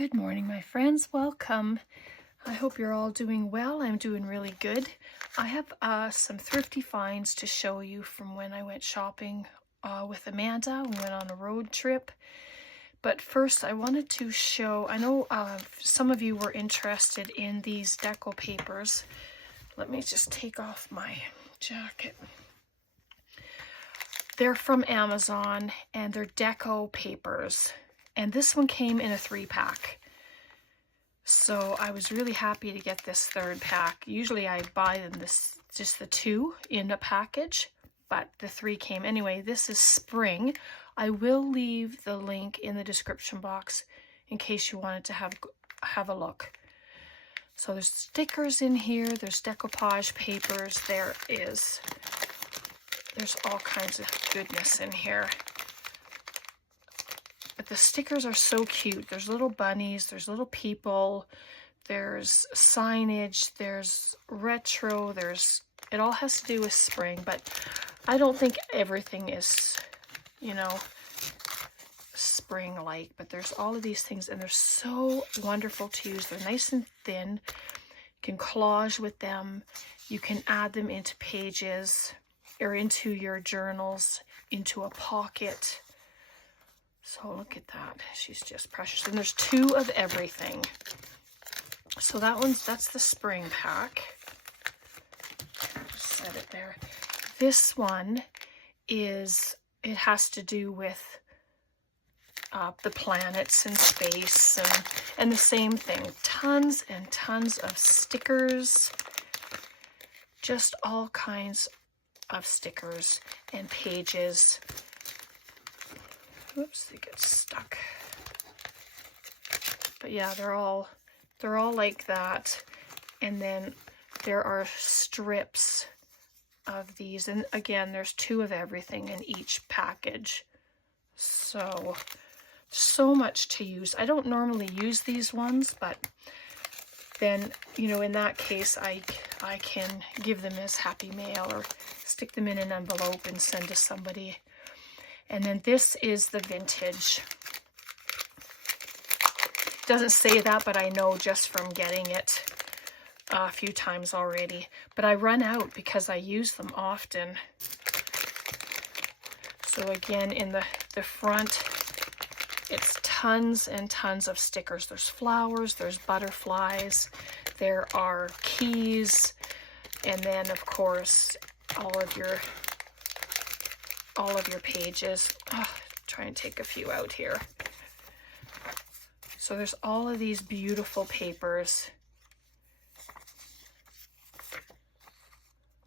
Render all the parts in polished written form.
Good morning, my friends. Welcome. I hope you're all doing well. I'm doing really good. I have some thrifty finds to show you from when I went shopping with Amanda. We went on a road trip. But first, I wanted to show, I know some of you were interested in these deco papers. Let me just take off my jacket. They're from Amazon, and they're deco papers. And this one came in a 3-pack. So I was really happy to get this 3rd pack. Usually I buy them just the 2 in a package, but the 3 came. Anyway, this is spring. I will leave the link in the description box in case you wanted to have a look. So there's stickers in here, there's decoupage papers, there's all kinds of goodness in here. But the stickers are so cute. There's little bunnies, there's little people, there's signage, there's retro, it all has to do with spring, but I don't think everything is, spring-like, but there's all of these things, and they're so wonderful to use. They're nice and thin. You can collage with them. You can add them into pages or into your journals, into a pocket. So look at that. She's just precious. And there's 2 of everything. So that's the spring pack. Just set it there. This one it has to do with the planets and space and the same thing. Tons and tons of stickers. Just all kinds of stickers and pages. Oops, they get stuck. But yeah, they're all like that. And then there are strips of these. And again, there's 2 of everything in each package. So much to use. I don't normally use these ones, but then, in that case, I can give them as happy mail or stick them in an envelope and send to somebody. And then this is the vintage. Doesn't say that, but I know just from getting it a few times already. But I run out because I use them often. So again, in the front, it's tons and tons of stickers. There's flowers, there's butterflies, there are keys, and then of course all of your pages. Try and take a few out here. So there's all of these beautiful papers.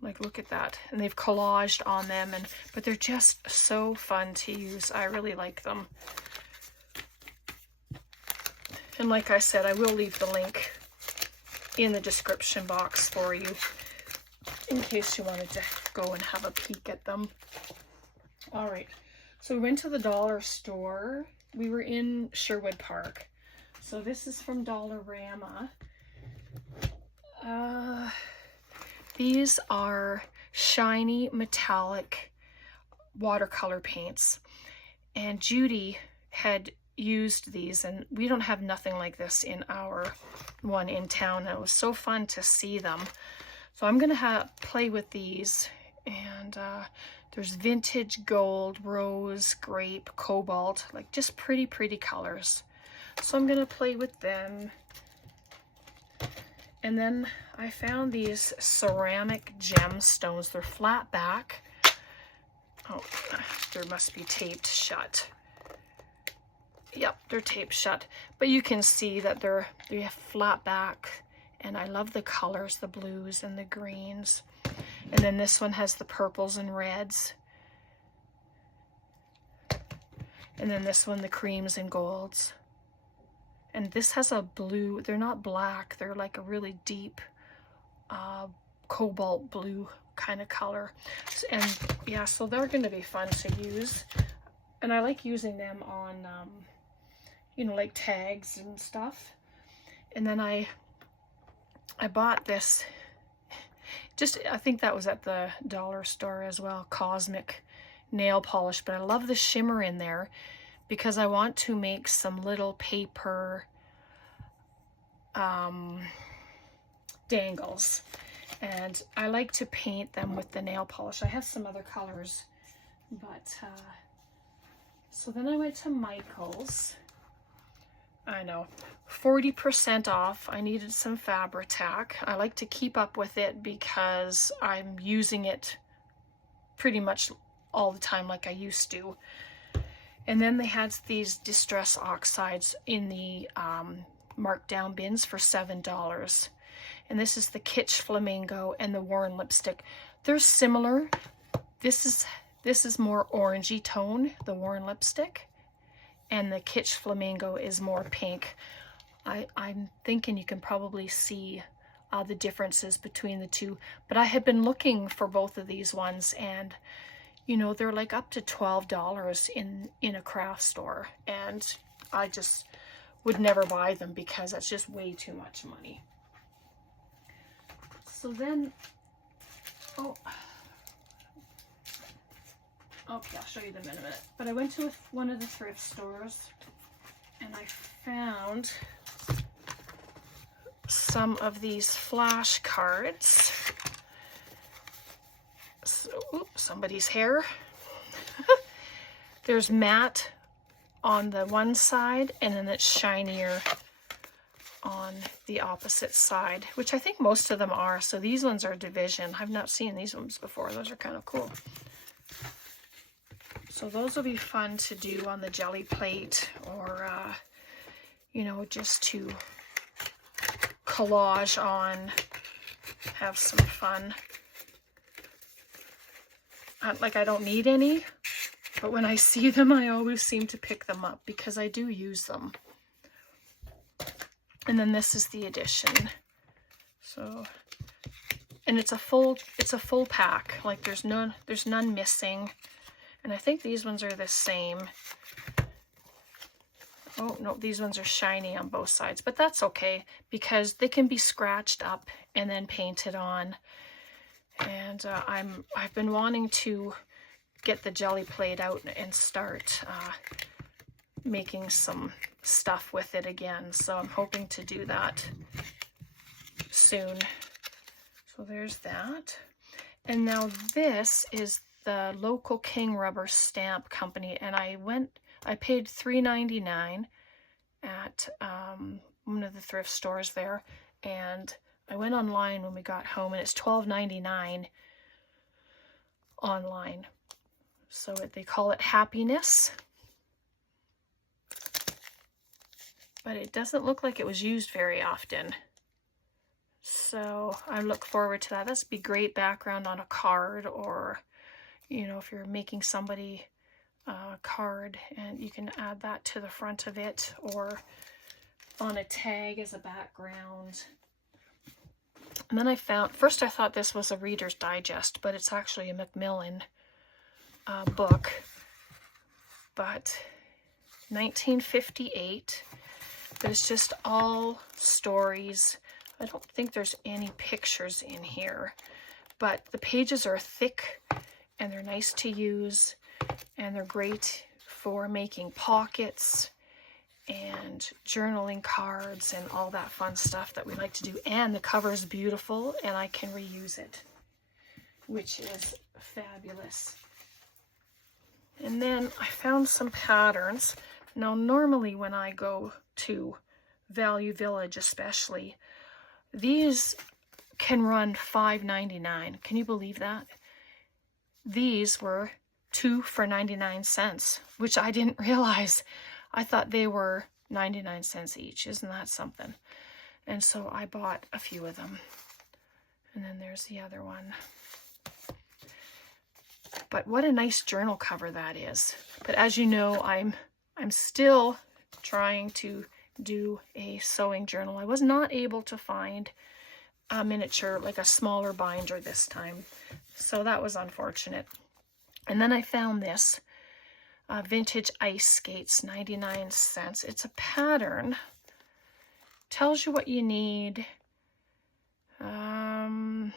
Like, look at that. And they've collaged on them, but they're just so fun to use. I really like them. And like I said, I will leave the link in the description box for you in case you wanted to go and have a peek at them. All right, so we went to the dollar store. We were in Sherwood Park. So this is from Dollarama. These are shiny metallic watercolor paints. And Judy had used these, and we don't have nothing like this in our one in town. It was so fun to see them. So I'm gonna play with these, and there's vintage gold, rose, grape, cobalt, like just pretty colors. So I'm gonna play with them. And then I found these ceramic gemstones. They're flat back. Oh, there must be taped shut. Yep, they're taped shut. But you can see that they have flat back. And I love the colors, the blues and the greens. And then this one has the purples and reds. And then this one, the creams and golds. And this has a blue, they're not black, they're like a really deep cobalt blue kind of color. And yeah, so they're going to be fun to use. And I like using them on, like tags and stuff. And then I bought this, I think that was at the dollar store as well, Cosmic nail polish. But I love the shimmer in there because I want to make some little paper dangles. And I like to paint them with the nail polish. I have some other colors, but so then I went to Michael's. I know, 40% off. I needed some Fabri-Tac. I like to keep up with it because I'm using it pretty much all the time like I used to. And then they had these Distress Oxides in the markdown bins for $7. And this is the Kitsch Flamingo and the Worn lipstick. They're similar. This is more orangey tone, the Worn lipstick, and the Kitsch Flamingo is more pink. I'm thinking you can probably see the differences between the two, but I had been looking for both of these ones, and you know, they're like up to $12 in a craft store, and I just would never buy them because that's just way too much money. So then, okay, I'll show you them in a minute. But I went to one of the thrift stores and I found some of these flashcards. So, oops, somebody's hair. There's matte on the one side and then it's shinier on the opposite side, which I think most of them are. So these ones are division. I've not seen these ones before. Those are kind of cool. So those will be fun to do on the jelly plate, or you know, just to collage on, have some fun. Like, I don't need any, but when I see them, I always seem to pick them up because I do use them. And then this is the addition. So, and it's a full pack. Like, there's none missing. And I think these ones are the same. Oh no, these ones are shiny on both sides, but that's okay because they can be scratched up and then painted on. And I've been wanting to get the jelly plate out and start making some stuff with it again, so I'm hoping to do that soon. So there's that. And now this is the local King Rubber Stamp Company, and I paid $3.99 at one of the thrift stores there, and I went online when we got home, and it's $12.99 online. So they call it Happiness. But it doesn't look like it was used very often. So I look forward to that. This would be great background on a card, or, you know, if you're making somebody a card, and you can add that to the front of it, or on a tag as a background. And then I found, first I thought this was a Reader's Digest, but it's actually a Macmillan book. But 1958. But it's just all stories. I don't think there's any pictures in here, but the pages are thick and they're nice to use, and they're great for making pockets and journaling cards and all that fun stuff that we like to do. And the cover is beautiful and I can reuse it, which is fabulous. And then I found some patterns. Now, normally when I go to Value Village especially, these can run $5.99. Can you believe that? These were 2 for 99 cents, which I didn't realize. I thought they were 99 cents each. Isn't that something? And so I bought a few of them. And then there's the other one. But what a nice journal cover that is. But as you know, I'm still trying to do a sewing journal. I was not able to find a miniature, like a smaller binder this time, so that was unfortunate. And then I found this vintage ice skates, 99 cents. It's a pattern, tells you what you need. I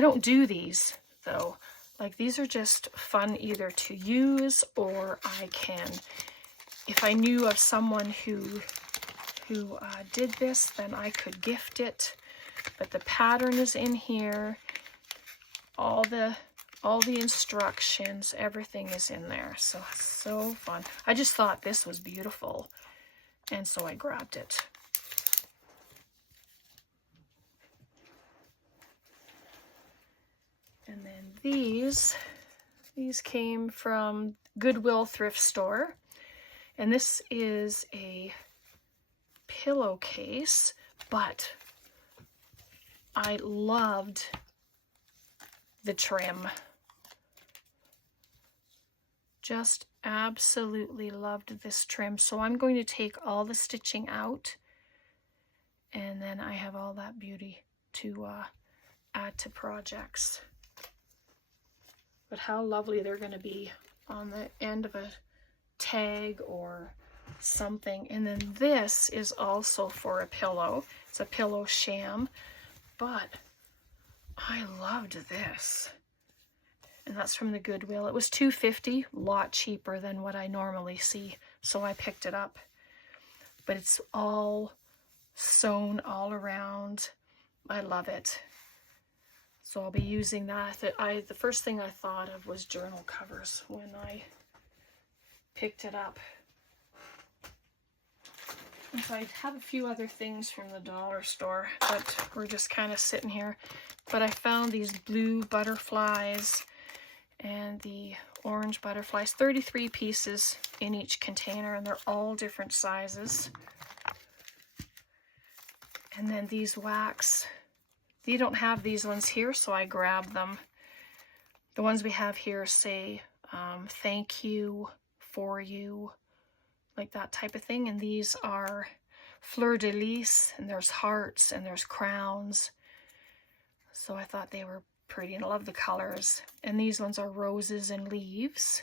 don't do these though. Like, these are just fun either to use, or I can, if I knew of someone who who did this, then I could gift it. But the pattern is in here. All the instructions, everything is in there. So fun. I just thought this was beautiful, and so I grabbed it. And then these came from Goodwill thrift store. And this is a pillowcase, but I loved the trim. Just absolutely loved this trim. So I'm going to take all the stitching out, and then I have all that beauty to add to projects. But how lovely they're going to be on the end of a tag or something. And then this is also for a pillow. It's a pillow sham, but I loved this. And that's from the Goodwill. It was $2.50, a lot cheaper than what I normally see, so I picked it up. But it's all sewn all around. I love it. So I'll be using that. The first thing I thought of was journal covers when I picked it up. I have a few other things from the dollar store, but we're just kind of sitting here. But I found these blue butterflies and the orange butterflies, 33 pieces in each container, and they're all different sizes. And then these wax, they don't have these ones here, so I grabbed them. The ones we have here say thank you, for you, like that type of thing. And these are fleur-de-lis, and there's hearts and there's crowns. So I thought they were pretty, and I love the colors. And these ones are roses and leaves.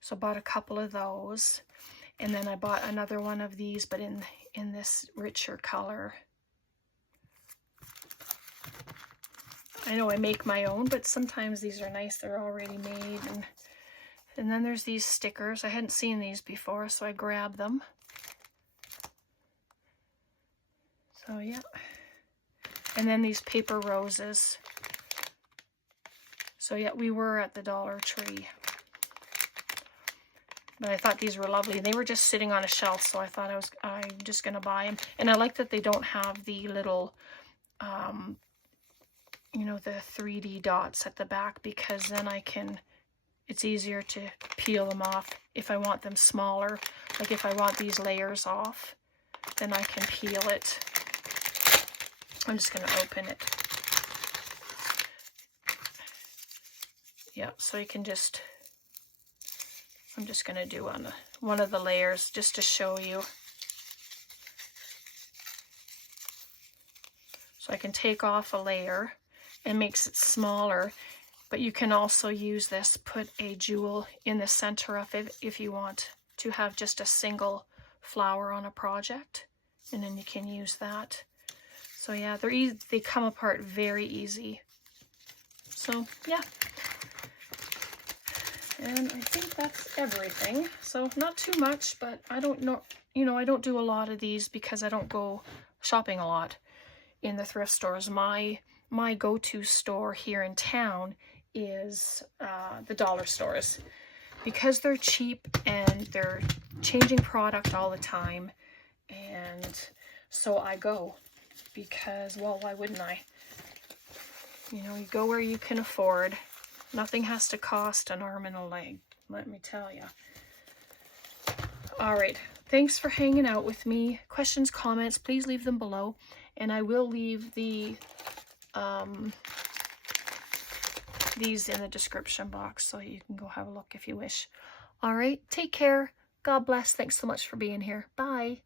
So I bought a couple of those. And then I bought another one of these, but in this richer color. I know I make my own, but sometimes these are nice. They're already made. And then there's these stickers. I hadn't seen these before, so I grabbed them. So yeah. And then these paper roses. So yeah, we were at the Dollar Tree. But I thought these were lovely. They were just sitting on a shelf, so I thought I'm just going to buy them. And I like that they don't have the little, you know, the 3D dots at the back, because then it's easier to peel them off if I want them smaller. Like if I want these layers off, then I can peel it. I'm just going to open it. Yeah, so you can just... I'm just going to do on one of the layers just to show you. So I can take off a layer and makes it smaller, but you can also use this, put a jewel in the center of it if you want to have just a single flower on a project, and then you can use that. So yeah, they're easy, they come apart very easy. So yeah. And I think that's everything. So not too much, but I don't know, you know, I don't do a lot of these because I don't go shopping a lot in the thrift stores. My go-to store here in town is the dollar stores, because they're cheap and they're changing product all the time. And so I go because, well, why wouldn't I? You know, you go where you can afford. Nothing has to cost an arm and a leg, let me tell you. All right, thanks for hanging out with me. Questions, comments, please leave them below. And I will leave the these in the description box so you can go have a look if you wish. All right, take care. God bless. Thanks so much for being here. Bye.